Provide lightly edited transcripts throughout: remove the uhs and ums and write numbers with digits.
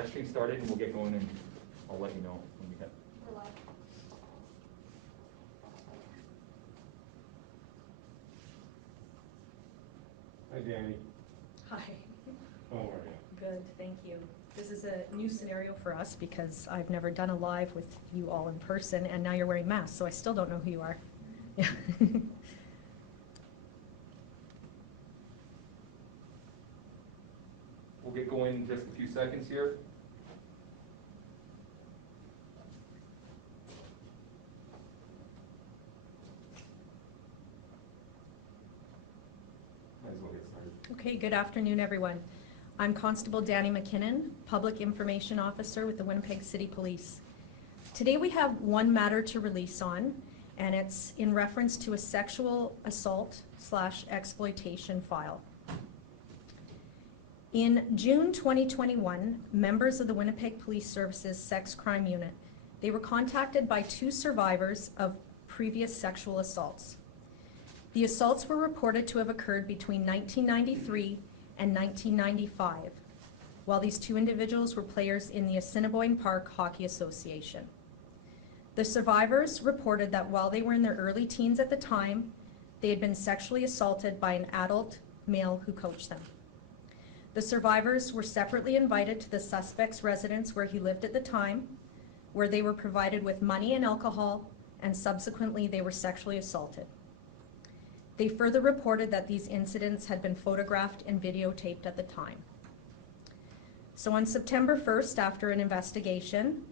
live stream started, and we'll get going, and I'll let you know when we get. We're live. Hi, Danny. Hi. How are you? Good, thank you. This is a new scenario for us because I've never done a live with you all in person, and now you're wearing masks, so I still don't know who you are. Yeah. We'll get going in just a few seconds here. Might as well get started. Okay, good afternoon, everyone. I'm Constable Danny McKinnon, Public Information Officer with the Winnipeg City Police. Today we have one matter to release on, and it's in reference to a sexual assault/exploitation file. In June 2021, members of the Winnipeg Police Services Sex Crime Unit, they were contacted by two survivors of previous sexual assaults. The assaults were reported to have occurred between 1993 and 1995, while these two individuals were players in the Assiniboine Park Hockey Association. The survivors reported that while they were in their early teens at the time, they had been sexually assaulted by an adult male who coached them. The survivors were separately invited to the suspect's residence where he lived at the time, where they were provided with money and alcohol, and subsequently they were sexually assaulted. They further reported that these incidents had been photographed and videotaped at the time. So on September 1st, after an investigation,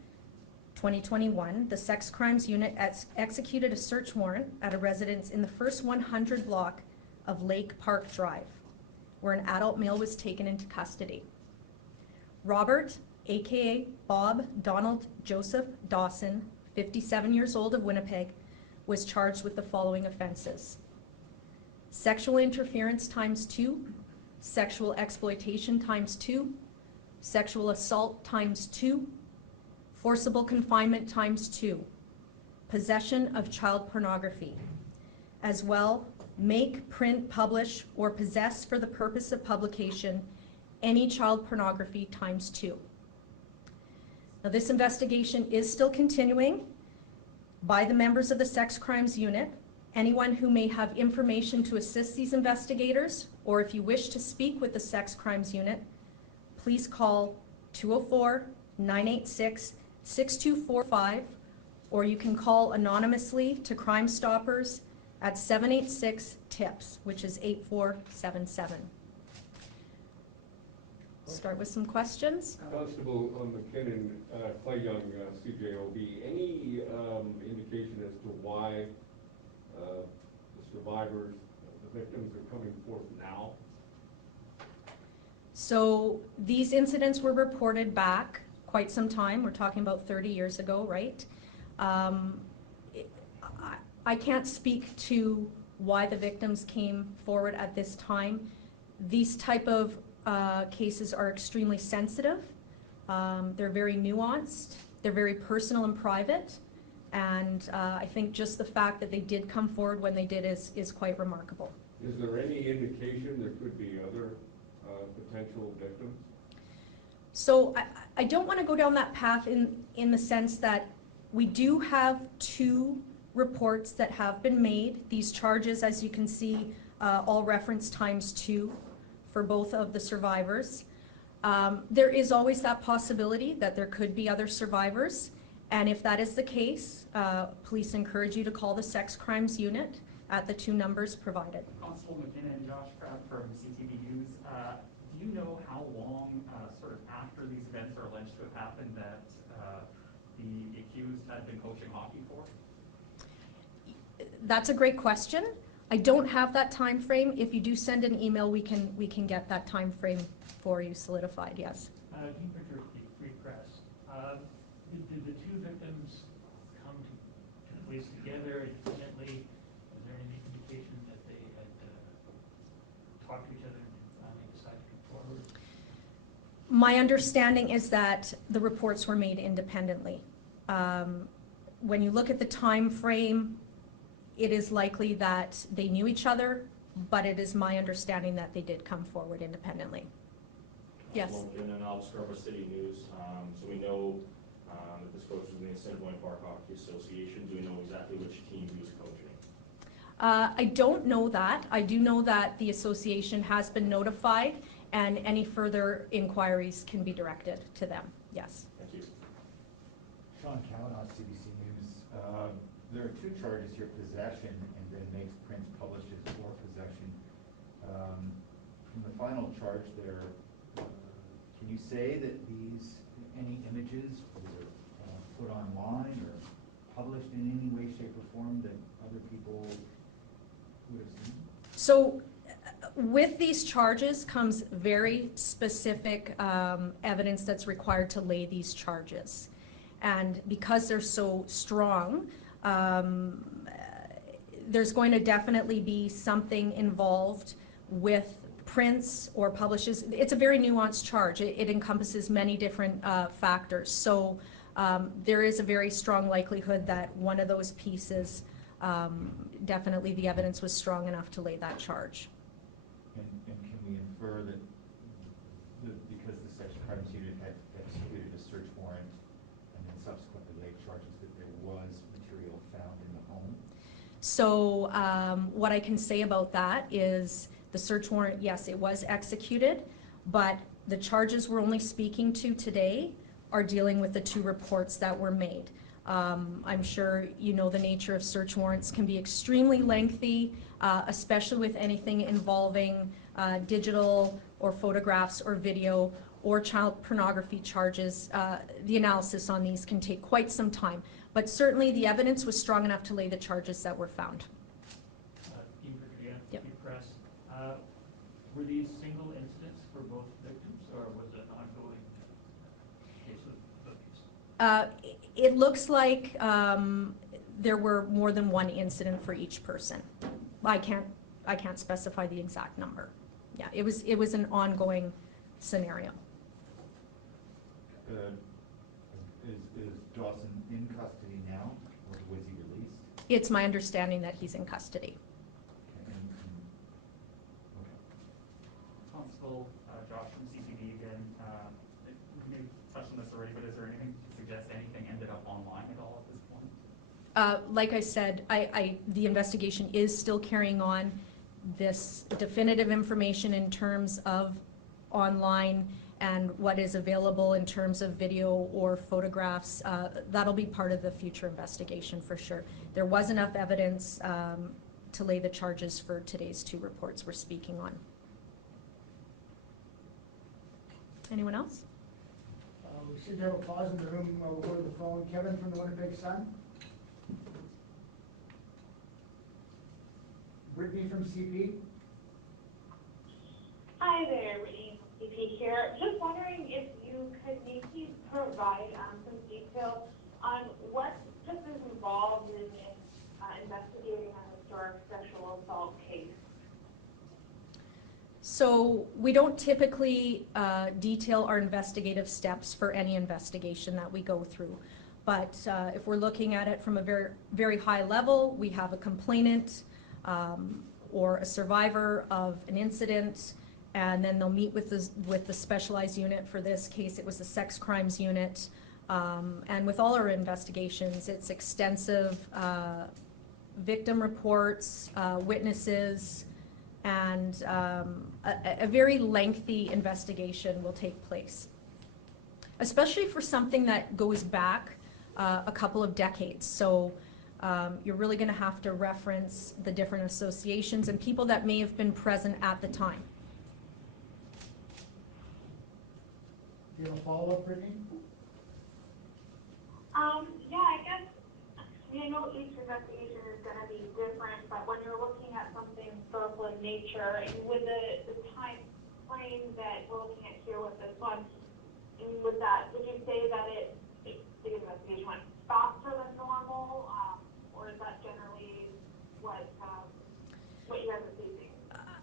2021, the Sex Crimes Unit executed a search warrant at a residence in the first 100 block of Lake Park Drive, where an adult male was taken into custody. Robert, aka Bob Donald Joseph Dawson, 57 years old, of Winnipeg, was charged with the following offenses: sexual interference ×2, sexual exploitation ×2, sexual assault ×2, forcible confinement ×2, possession of child pornography, as well make, print, publish, or possess for the purpose of publication any child pornography ×2. Now, this investigation is still continuing by the members of the Sex Crimes Unit. Anyone who may have information to assist these investigators, or if you wish to speak with the Sex Crimes Unit, please call 204-986-6245, or you can call anonymously to Crime Stoppers at 786-TIPS, which is 8477. Start with some questions. Constable McKinnon, Clay Young, CJOB. Any indication as to why the survivors, the victims, are coming forth now? So these incidents were reported back quite some time. We're talking about 30 years ago, right? I can't speak to why the victims came forward at this time. These type of cases are extremely sensitive. They're very nuanced. They're very personal and private. And I think just the fact that they did come forward when they did is quite remarkable. Is there any indication there could be other potential victims? So I don't want to go down that path in the sense that we do have two reports that have been made. These charges, as you can see, all reference ×2 for both of the survivors. There is always that possibility that there could be other survivors, and if that is the case, police encourage you to call the Sex Crimes Unit at the two numbers provided. Constable McKinnon and Josh Pratt from CTV News. Do you know how long, sort of after these events are alleged to have happened, that the accused had been coaching hockey for? That's a great question. I don't have that time frame. If you do send an email, we can get that time frame for you solidified. Yes. Dean Pritchard, Free Press. Did the two victims come to the police together independently? Was there any indication that they had talked to each other and finally decided to come forward? My understanding is that the reports were made independently. When you look at the time frame, it is likely that they knew each other, but it is my understanding that they did come forward independently. Yes. Logan and I'll Scarborough City News. So we know that this coach was in the Assiniboine Park Hockey Association. Do we know exactly which team he was coaching? I don't know that. I do know that the association has been notified and any further inquiries can be directed to them, yes. Thank you. Sean Cavanaugh, CBC News. There are two charges here, possession and then makes prints publishes for possession. From the final charge there, can you say that any images were put online or published in any way, shape, or form that other people would have seen? So with these charges comes very specific evidence that's required to lay these charges. And because they're so strong, there's going to definitely be something involved with prints or publishes. It's a very nuanced charge. It encompasses many different factors. So there is a very strong likelihood that one of those pieces, definitely the evidence was strong enough to lay that charge. And can we infer that because the Sex Crimes Unit had executed a search warrant and then subsequently laid charges that there was material found in the home? So what I can say about that is the search warrant, yes, it was executed, but the charges we're only speaking to today are dealing with the two reports that were made. I'm sure you know the nature of search warrants can be extremely lengthy, especially with anything involving digital or photographs or video or child pornography charges. The analysis on these can take quite some time, but certainly the evidence was strong enough to lay the charges that were found. Yep. Press. Were these single incidents for both victims, or was it an ongoing case of abuse? It looks like there were more than one incident for each person. I can't specify the exact number. Yeah, it was an ongoing scenario. Is Dawson in custody now, or was he released? It's my understanding that he's in custody. Okay. Constable Josh from CTV again. You may have touched on this already, but is there anything to suggest anything ended up online at all at this point? Like I said, the investigation is still carrying on. This definitive information in terms of online and what is available in terms of video or photographs, that'll be part of the future investigation for sure. There was enough evidence to lay the charges for today's two reports we're speaking on. Anyone else? We seem to have a pause in the room. We'll go to the phone. Kevin from the Winnipeg Sun. Brittany from CP. Hi there, Whitney from CP here. Just wondering if you could maybe provide some detail on what just is involved in investigating a historic sexual assault case. So we don't typically detail our investigative steps for any investigation that we go through. But if we're looking at it from a very, very high level, we have a complainant or a survivor of an incident, and then they'll meet with the specialized unit. For this case, it was the sex crimes unit. And with all our investigations, it's extensive victim reports, witnesses, and a very lengthy investigation will take place, especially for something that goes back a couple of decades. So you're really going to have to reference the different associations and people that may have been present at the time. Do you have a follow-up, Brittany? Yeah, I guess, I know each investigation is going to be different, but when you're looking at something historical in nature, and with the time frame that we're looking at here with this one, and with that, would you say that the investigation went faster than normal, or is that generally what you guys are facing?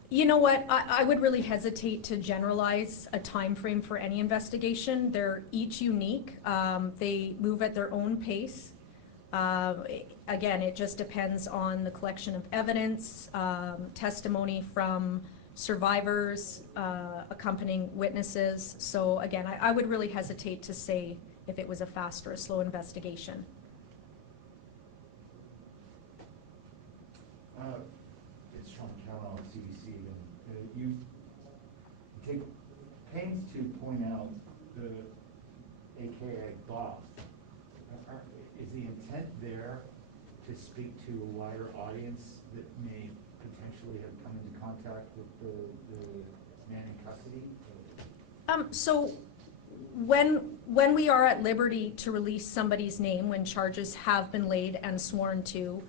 You know what, I would really hesitate to generalize a time frame for any investigation. They're each unique. They move at their own pace. Again, it just depends on the collection of evidence, testimony from survivors, accompanying witnesses. So again, I would really hesitate to say if it was a fast or a slow investigation. It's Sean Callowell, CBC, and you take pains to point out the AKA Bob. Is the intent there to speak to a wider audience that may potentially have come into contact with the man in custody? So when we are at liberty to release somebody's name, when charges have been laid and sworn to,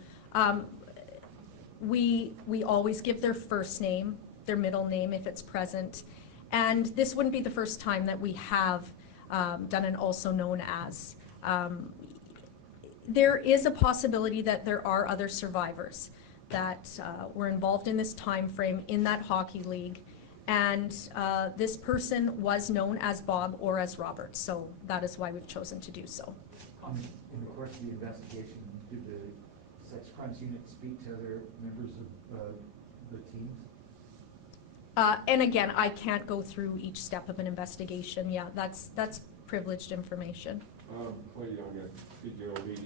we always give their first name, their middle name if it's present. And this wouldn't be the first time that we have done an also known as. There is a possibility that there are other survivors that were involved in this time frame in that hockey league, and this person was known as Bob or as Robert, so that is why we've chosen to do so. In the course of the investigation, did the sex crimes unit speak to other members of the teams? And again, I can't go through each step of an investigation. Yeah, that's privileged information. Clay Young at CJOB,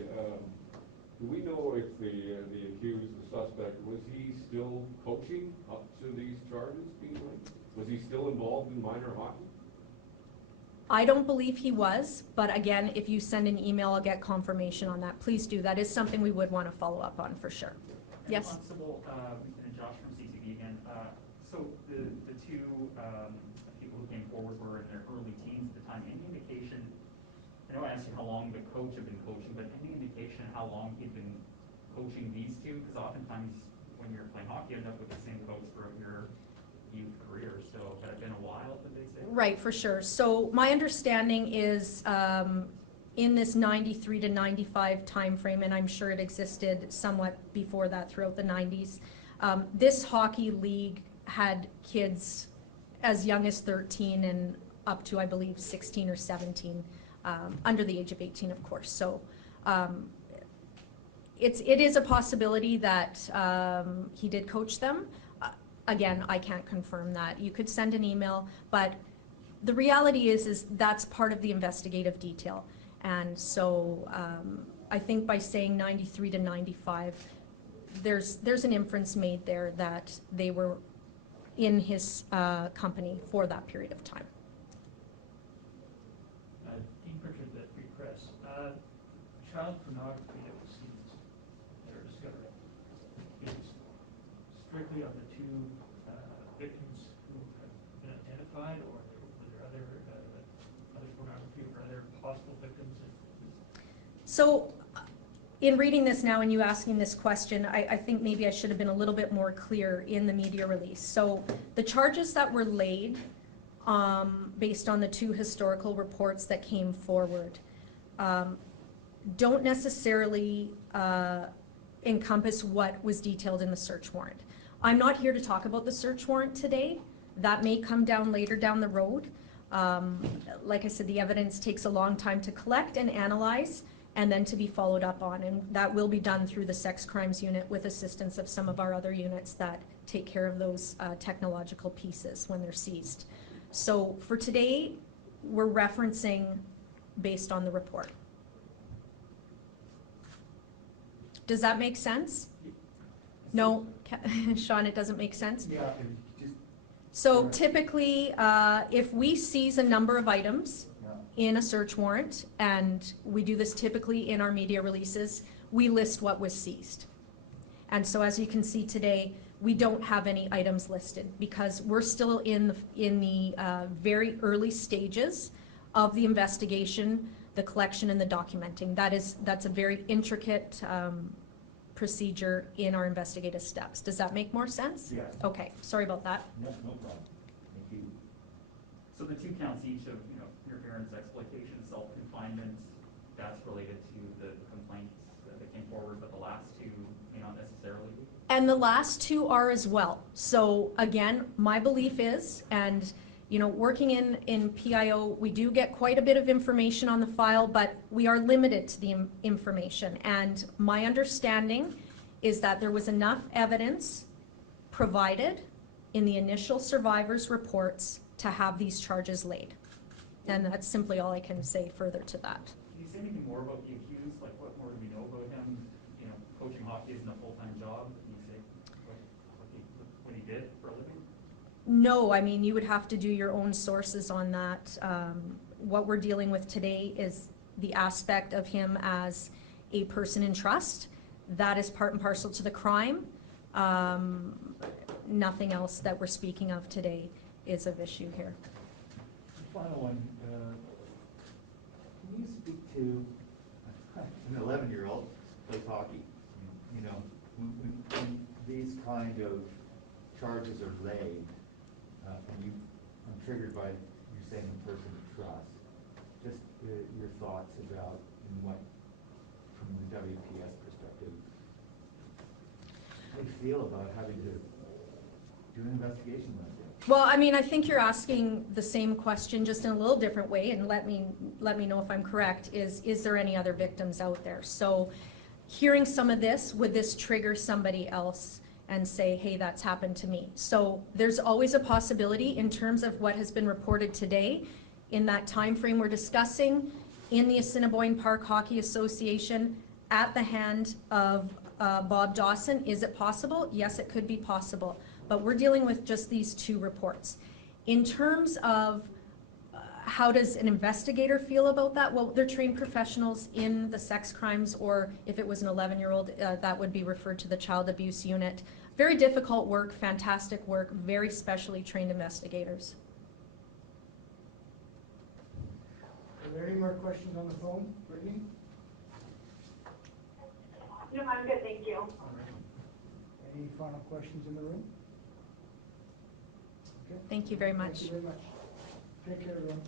do we know if the accused, the suspect, was he still coaching up to these charges being laid? Was he still involved in minor hockey? I don't believe he was, but again, if you send an email, I'll get confirmation on that. Please do. That is something we would want to follow up on for sure. And Yes? Constable, and Josh from CTV again. So the two people who came forward were in their early teens at the time. Any indication, I know I asked you how long the coach had been coaching, but any indication how long he'd been coaching these two? Because oftentimes when you're playing hockey, you end up with the same coach throughout your youth career. So had it been a while, did they say? Right, for sure. So my understanding is in this 93 to 95 timeframe, and I'm sure it existed somewhat before that throughout the 90s, this hockey league had kids as young as 13 and up to, I believe, 16 or 17, under the age of 18, of course. So it is a possibility that he did coach them. Again, I can't confirm that. You could send an email, but the reality is that's part of the investigative detail. And so I think by saying 93 to 95, there's an inference made there that they were in his company for that period of time. Dean Pritchard, the Free Press. Child pornography that was seized or discovered is strictly on the two victims who have been identified, or were there other pornography or other possible victims? So in reading this now and you asking this question, I think maybe I should have been a little bit more clear in the media release. So the charges that were laid based on the two historical reports that came forward don't necessarily encompass what was detailed in the search warrant. I'm not here to talk about the search warrant today. That may come down later down the road. Like I said, the evidence takes a long time to collect and analyze and then to be followed up on, and that will be done through the sex crimes unit with assistance of some of our other units that take care of those technological pieces when they're seized. So for today, we're referencing based on the report. Does that make sense? No? Sean, it doesn't make sense? Yeah, just. So typically, if we seize a number of items in a search warrant, and we do this typically in our media releases, we list what was seized. And so as you can see today, we don't have any items listed because we're still in the very early stages of the investigation, the collection and the documenting. That's a very intricate procedure in our investigative steps. Does that make more sense? Yeah. Okay, sorry about that. No problem. Thank you. So the two counts each of, interference, exploitation, self-confinement, that's related to the complaints that came forward, but the last two may not necessarily be? And the last two are as well. So again, my belief is, and working in PIO, we do get quite a bit of information on the file, but we are limited to the information. And my understanding is that there was enough evidence provided in the initial survivors' reports to have these charges laid. And that's simply all I can say further to that. Can you say anything more about the accused? Like, what more do we know about him? You know, coaching hockey isn't a full-time job. Can you say what he did for a living? No, I mean, you would have to do your own sources on that. What we're dealing with today is the aspect of him as a person in trust. That is part and parcel to the crime. Nothing else that we're speaking of today is of issue here. Final one, can you speak to an 11-year-old plays hockey? You know, when these kind of charges are laid, and I'm triggered by you saying a person of trust. Just your thoughts about what, from the WPS perspective, how you feel about having to do an investigation like this? Well, I mean, I think you're asking the same question just in a little different way, and let me know if I'm correct, is there any other victims out there? So hearing some of this, would this trigger somebody else and say, hey, that's happened to me? So there's always a possibility in terms of what has been reported today in that time frame we're discussing in the Assiniboine Park Hockey Association at the hand of Bob Dawson. Is it possible? Yes, it could be possible. But we're dealing with just these two reports. In terms of how does an investigator feel about that? Well, they're trained professionals in the sex crimes, or if it was an 11-year-old, that would be referred to the child abuse unit. Very difficult work, fantastic work, very specially trained investigators. Are there any more questions on the phone, Brittany? No, I'm good, thank you. All right. Any final questions in the room? Okay. Thank you very much. Thank you very much. Take care, everyone.